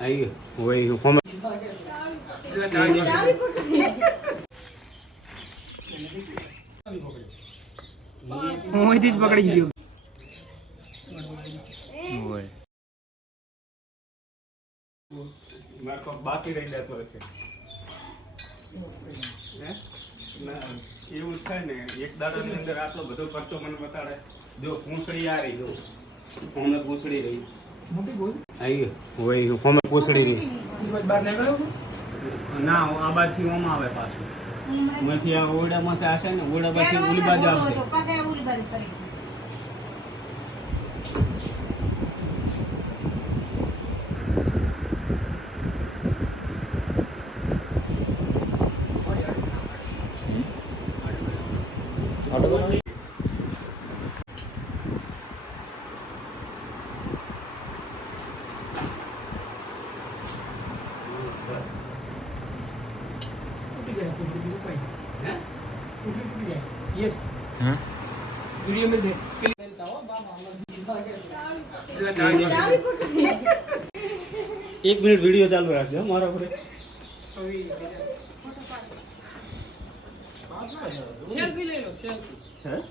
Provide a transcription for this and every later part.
Ahí, güey, come. હું અહીંથી જ પકડી ગયો. બાકી રહી જતો હશે એવું જ થાય ને એક દાડાની અંદર આટલો બધો ખર્ચો મને બતાડે. જો પૂંછડી આ રહી, જો અમે પૂંછડી રહી આવી હોય, અમે પૂંછડી રહી ના આ બાજુથી ઓમાં આવે પાછું માંથી આ ઓરડામાંથી આવશે ને ઓરડા બાજુ ઓલી બાજુ આવશે. Yes. हाँ. वीडियो में देख. एक मिनट वीडियो चालू रख दो मारा पर. सेल्फी ले लो सेल्फी. हैं?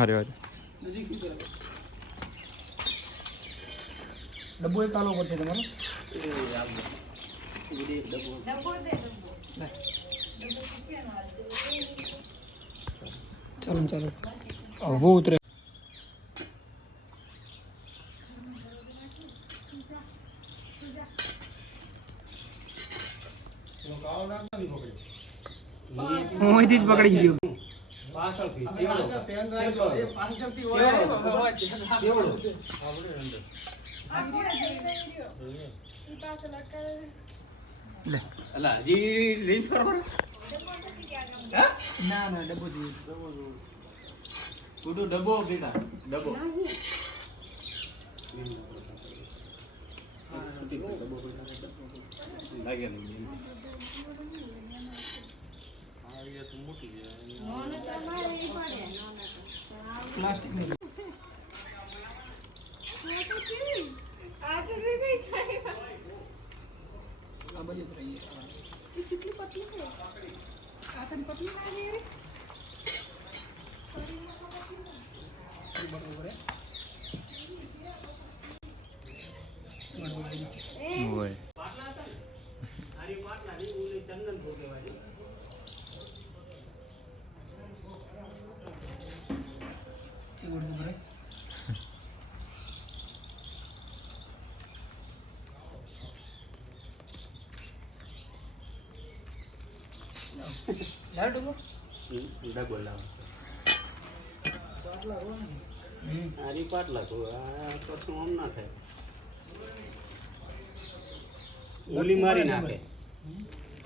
अरे अरे डब्बो एक कालो पर છે તમારો ચાલો ચાલો આવો ઉતરે હું અહીંથી જ પકડી ગયો. પાછળથી અલા જી લિંક કરો ના ના ડબ્બો જોઈએ ગુડુ ડબ્બો બેટા ડબ્બો લાગે નહીં પ્લાસ્ટિક ની આ બાજુ રહીએ ये चिकली पतली है आतन पतली है ये ओए આરી માટલા ની ઓલી ચંદન ભોગેવાની चिगुड़ से भरे लाल डब्बो ડબ્બો લાવ આરી પાટલા તો આ કશું આમ ના થાય ઓલી મારી નાખે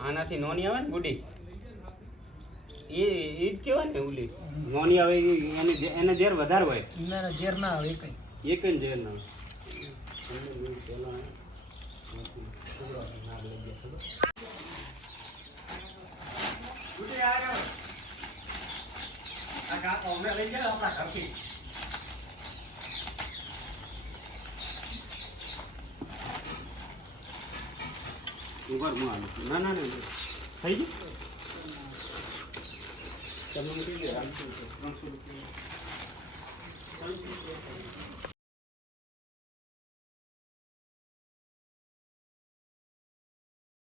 આનાથી નોની આવે ને ગુડી એ જ કહેવાય ને ઓલી નોની આવે એને ઝેર વધારે હોય ના ના ઝેર ના આવે કઈ એક જ ઝેર ના આ કાકા અમે લઈ ગયા આપણા ઘરથી ઉભર માં ના ના ના થઈ ગયું તમે મૂકી દે 300 રૂપિયા